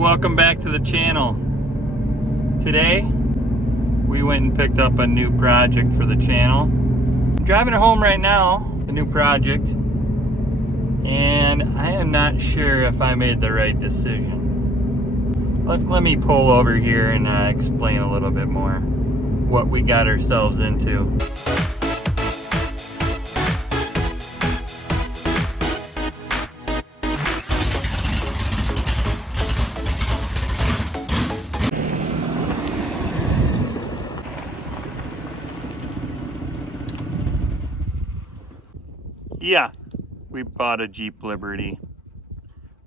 welcome back to the channel. Today we went and picked up a new project for the channel. I'm driving it home right now, the new project, and I am not sure if I made the right decision. Let me pull over here and explain a little bit more what we got ourselves into. Yeah, we bought a Jeep Liberty.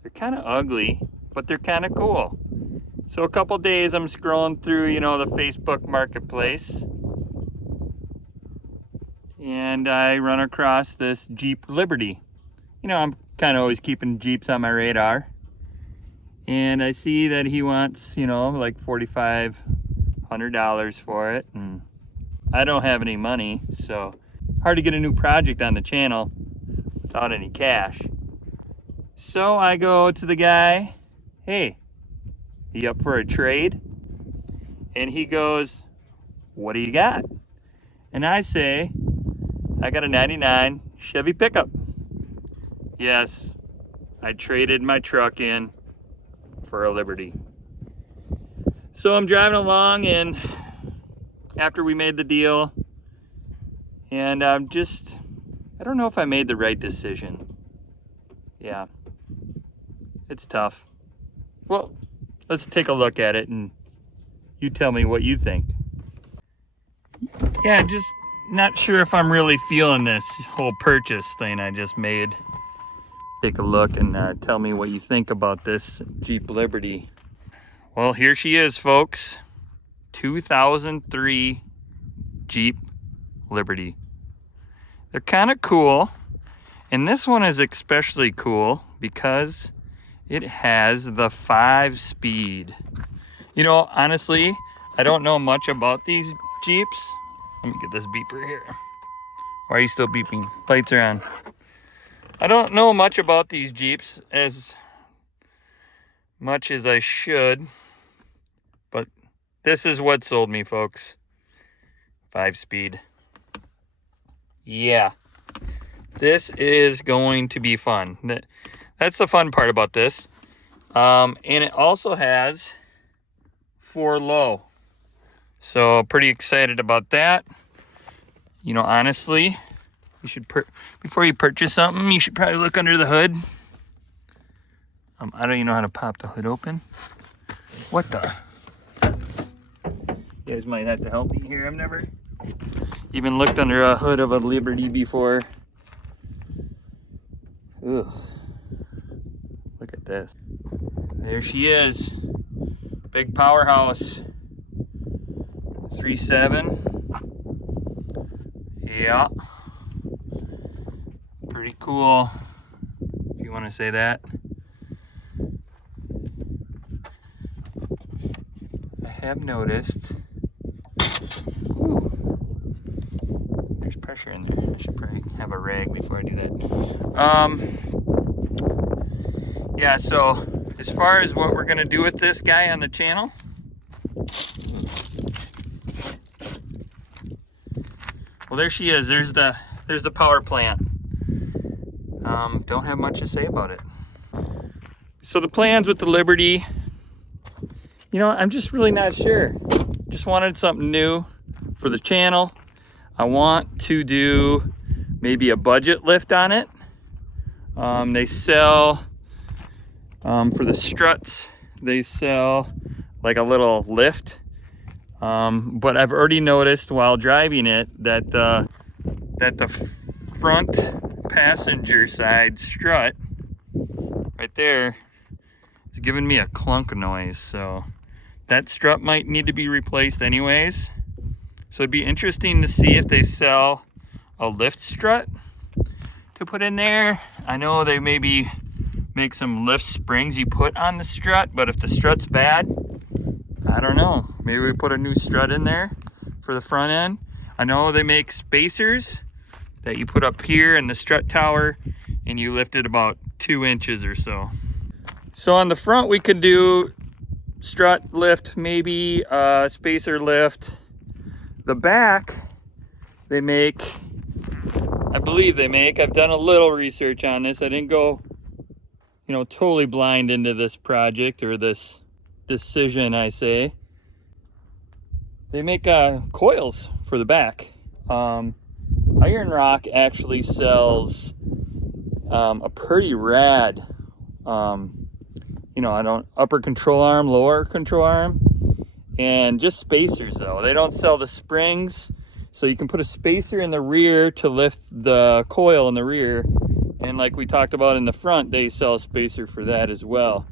They're kind of ugly, but they're kind of cool. So a couple days I'm scrolling through, the Facebook marketplace, and I run across this Jeep Liberty. I'm kind of always keeping Jeeps on my radar, and I see that he wants, like $4,500 for it, and I don't have any money, so hard to get a new project on the channel without any cash. So I go to the guy, hey, you up for a trade? And he goes, what do you got? And I say, I got a 99 Chevy pickup. Yes, I traded my truck in for a Liberty. So I'm driving along, and after we made the deal, and I don't know if I made the right decision. Yeah, it's tough. Well, let's take a look at it and you tell me what you think. Yeah, just not sure if I'm really feeling this whole purchase thing I just made. Take a look and tell me what you think about this Jeep Liberty. Well, here she is, folks. 2003 Jeep Liberty. They're kind of cool, and this one is especially cool because it has the 5-speed. Honestly, I don't know much about these Jeeps. Let me get this beeper here. Why are you still beeping? Lights are on. I don't know much about these Jeeps as much as I should, but this is what sold me, folks. 5-speed. Yeah, this is going to be fun. That's the fun part about this. And it also has 4 low. So pretty excited about that. Honestly, you should before you purchase something, you should probably look under the hood. I don't even know how to pop the hood open. What the? You guys might have to help me here. I've never even looked under a hood of a Liberty before. Ugh. Look at this. There she is. Big powerhouse. 3.7. Yeah. Pretty cool, if you want to say that. I have noticed. Ooh, there's pressure in there. I should probably have a rag before I do that. Yeah, so as far as what we're gonna do with this guy on the channel, well, there she is. There's the power plant. Don't have much to say about it. So the plans with the Liberty, I'm just really not sure. Just wanted something new for the channel. I want to do maybe a budget lift on it. They sell, for the struts, they sell like a little lift. But I've already noticed while driving it that the front passenger side strut right there is giving me a clunk noise. So that strut might need to be replaced anyways. So it'd be interesting to see if they sell a lift strut to put in there. I know they maybe make some lift springs you put on the strut, but if the strut's bad, I don't know. Maybe we put a new strut in there for the front end. I know they make spacers that you put up here in the strut tower and you lift it about 2 inches or so. So on the front we could do strut lift, maybe spacer lift. The back they make, I believe they make, I've done a little research on this. I didn't go, totally blind into this project or this decision, I say. They make coils for the back. Iron Rock actually sells a pretty rad, upper control arm, lower control arm, and just spacers though. They don't sell the springs, so you can put a spacer in the rear to lift the coil in the rear, and like we talked about in the front, they sell a spacer for that as well.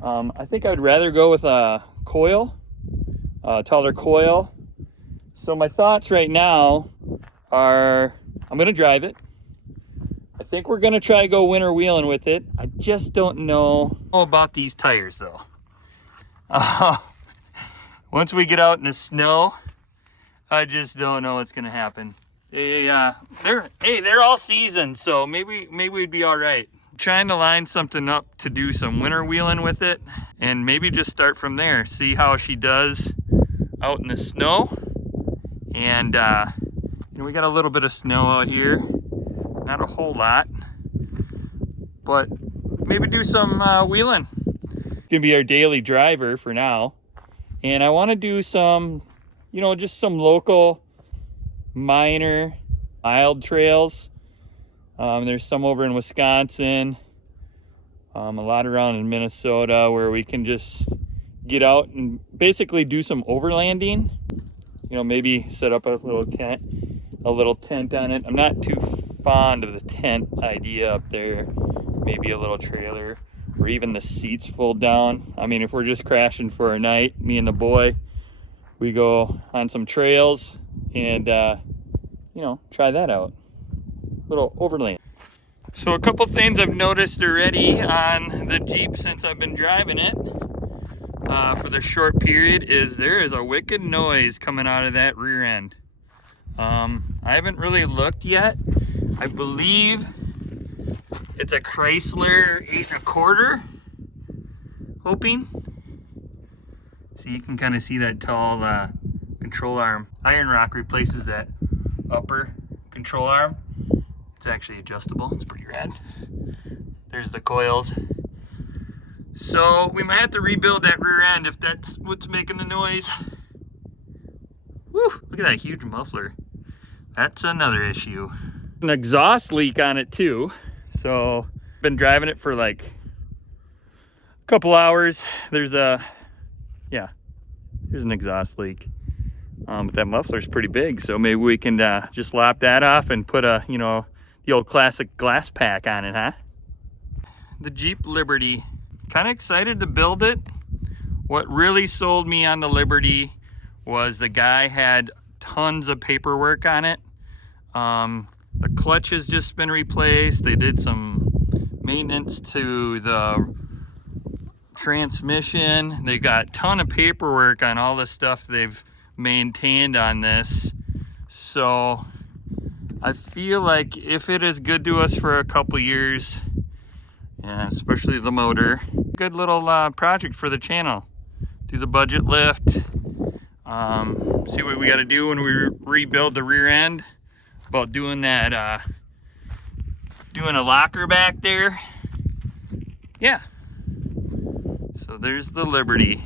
I think I'd rather go with a coil, a taller coil. So my thoughts right now are, I'm gonna drive it. I think we're gonna try to go winter wheeling with it. I just don't know about these tires though. Once we get out in the snow, I just don't know what's gonna happen. They're all seasoned, so maybe we'd be all right. Trying to line something up to do some winter wheeling with it, and maybe just start from there. See how she does out in the snow. And we got a little bit of snow out here, not a whole lot, but maybe do some wheeling. It's gonna be our daily driver for now. And I wanna do some, just some local minor mild trails. There's some over in Wisconsin, a lot around in Minnesota where we can just get out and basically do some overlanding. Maybe set up a little tent on it. I'm not too fond of the tent idea up there. Maybe a little trailer, or even the seats fold down. I mean, if we're just crashing for a night, me and the boy, we go on some trails and, try that out. A little overland. So a couple things I've noticed already on the Jeep since I've been driving it for the short period is there is a wicked noise coming out of that rear end. I haven't really looked yet. I believe it's a Chrysler 8 1/4, hoping. So you can kind of see that tall control arm. Iron Rock replaces that upper control arm. It's actually adjustable. It's pretty rad. There's the coils. So we might have to rebuild that rear end if that's what's making the noise. Woo, look at that huge muffler. That's another issue. An exhaust leak on it too. So been driving it for like a couple hours. There's an exhaust leak. But that muffler's pretty big, so maybe we can just lop that off and put a, the old classic glass pack on it, huh? The Jeep Liberty. Kind of excited to build it. What really sold me on the Liberty was the guy had tons of paperwork on it. The clutch has just been replaced. They did some maintenance to the transmission. They got a ton of paperwork on all the stuff they've maintained on this. So I feel like if it is good to us for a couple years, yeah, especially the motor, good little project for the channel. Do the budget lift, see what we got to do when we rebuild the rear end, about doing that, doing a locker back there. Yeah, so there's the Liberty.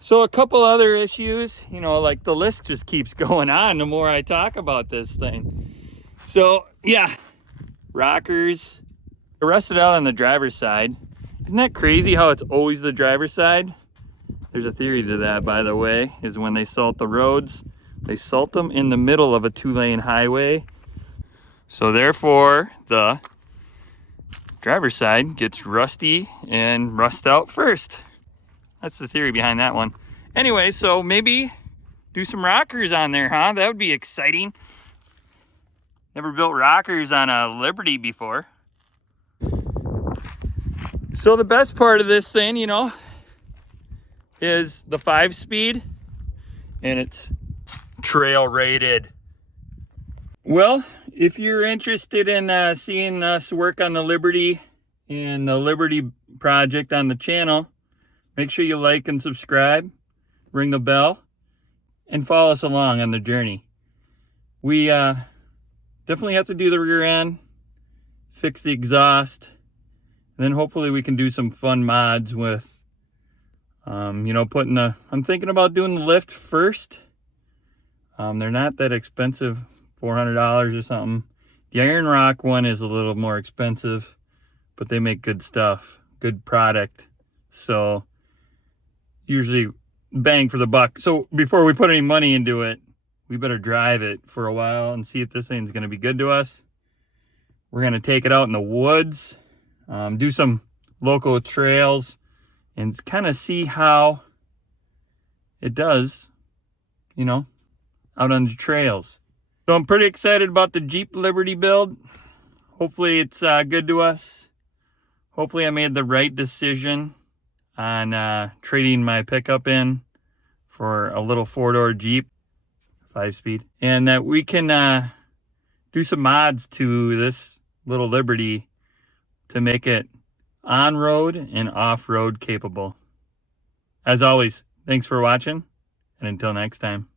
So a couple other issues, like the list just keeps going on the more I talk about this thing. So yeah, rockers. I rusted out on the driver's side. Isn't that crazy how it's always the driver's side? There's a theory to that, by the way, is when they salt the roads, they salt them in the middle of a 2-lane highway. So therefore, the driver's side gets rusty and rust out first. That's the theory behind that one. Anyway, so maybe do some rockers on there, huh? That would be exciting. Never built rockers on a Liberty before. So the best part of this thing, is the 5-speed, and it's trail rated. Well, if you're interested in seeing us work on the Liberty and the Liberty project on the channel, Make sure you like and subscribe, ring the bell, and follow us along on the journey. We definitely have to do the rear end, fix the exhaust, and then hopefully we can do some fun mods with, I'm thinking about doing the lift first. They're not that expensive, $400 or something. The Iron Rock one is a little more expensive, but they make good stuff, good product. So usually bang for the buck. So before we put any money into it, we better drive it for a while and see if this thing's going to be good to us. We're going to take it out in the woods, do some local trails, and kind of see how it does, out on the trails. So I'm pretty excited about the Jeep Liberty build. Hopefully it's good to us. Hopefully I made the right decision on trading my pickup in for a little 4-door Jeep, 5-speed. And that we can do some mods to this little Liberty to make it on-road and off-road capable. As always, thanks for watching, and until next time.